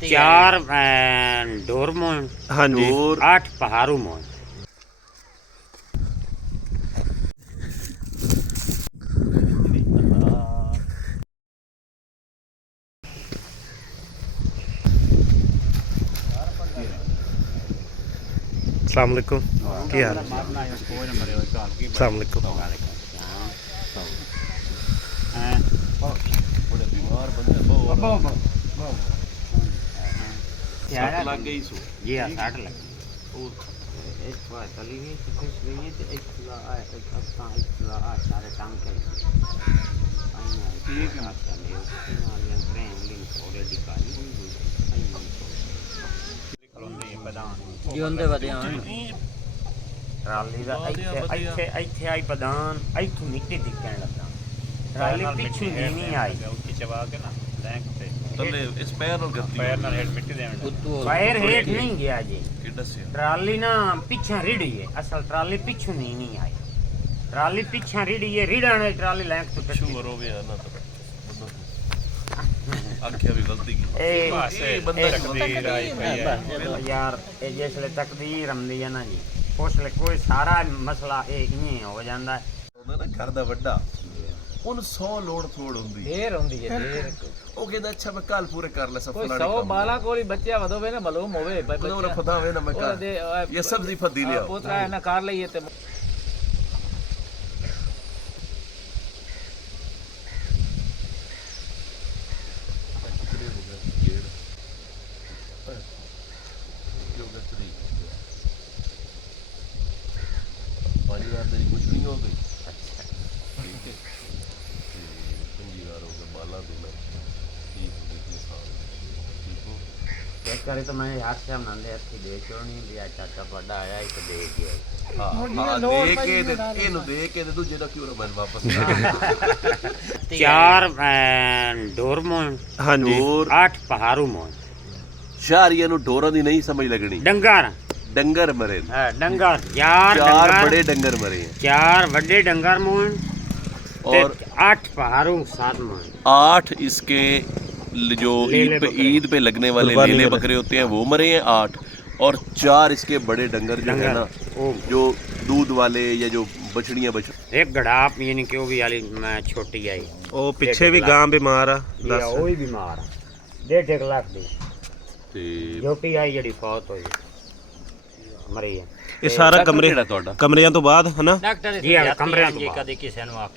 4 ढोर मोन। हाँ जी। 8 पहाड़ू मोन। अस्सलाम वालेकुम, की हाल है? अस्सलाम वालेकुम। लग गई सो जी हाँ 60 लग एक बार चली गई तो खुश गई है तो एक किलो आए एक हफ्ता एक किलो आ सारे टांग के ठीक है ਜਿਉਂਦੇ ਵਧਿਆ ਟਰਾਲੀ ਦਾ ਇੱਥੇ ਆਈ ਪ੍ਰਧਾਨ ਇੱਥੋਂ ਮਿੱਟੀ ਦਿਖਣ ਲੱਗਾ ਟਰਾਲੀ ਪਿੱਛੇ ਨਹੀਂ ਆਈ ਉੱਚੀ ਚਵਾ ਕੇ ਨਾ ਟੈਂਕ ਤੇ ਥੱਲੇ ਇਸ ਪੈਰ ਨਾਲ ਗੱਤੀ ਪੈਰ ਨਾਲ ਹੇਠ ਮਿੱਟੀ ਦੇਣ ਪੈਰ ਹੇਠ ਨਹੀਂ ਗਿਆ ਜੀ ਟਰਾਲੀ ਨਾ ਪਿੱਛੇ ਰਿੜੀ ਹੈ ਅਸਲ ਟਰਾਲੀ ਪਿੱਛੋਂ ਨਹੀਂ ਆਈ ਟਰਾਲੀ ਪਿੱਛੇ ਰਿੜੀ ਹੈ ਰੀੜਾਂ ਨੇ ਟਰਾਲੀ ਲੈਂਕ ਤੋਂ ਸ਼ੁਰੂ ਹੋ ਗਿਆ ਨਾ आख्या भी गलती की बंदा तकदीर आई यार ये जिसले तकदीर हमदी है ना जी उसले कोई सारा मसला इवें हो जांदा है ना घर दा वड्डा उन 100 लोड़ थोड़ हुंदी ढेर हुंदी है ढेर ओ कहदा अच्छा मैं कल पूरे कर ले सब कोई 100 बाला कोई बच्चा वदोवे ना मालूम होवे बच्चा खुदा होवे ना मैं कर ये सब्जी फदी लिया पोतरा है ना कर लईए ते कुछ नहीं हो गई ठीक है पंजी बार हो गया बाला देना ठीक हो गई ठीक हो एक करे तो मैं यार से नंदे अच्छी देखो नहीं भी चाचा बड़ा आया एक देख गया हां देख के एनु देख के दूजे दा क्यों मन वापस 4 ढोर मोन। हाँ जी। 8 पहाड़ू मोन। शहरिया नु ढोरा दी नहीं समझ लगनी डंगर डंगर मरे डंगर 4 बड़े डंगर मरे हैं 4 बड़े डंगर मोन और 8 पहाड़ू 7 मोन 8 इसके जो ईद पे लगने वाले लेले बकरे होते हैं वो मरे हैं 8 और 4 इसके बड़े डंगर जो है ना जो दूध वाले या जो बछड़ियां एक गड़ाप यानी कि वो भी वाली छोटी आई ओ पीछे भी गां बीमार आ दस वो भी बीमार आ 1.5 लाख दी ते छोटी आई जड़ी फौत होई मरी है ये सारा कमरे कमरियां तो बाद है ना डॉक्टर जी कमरियां तो बाद कदे किसे नु आखे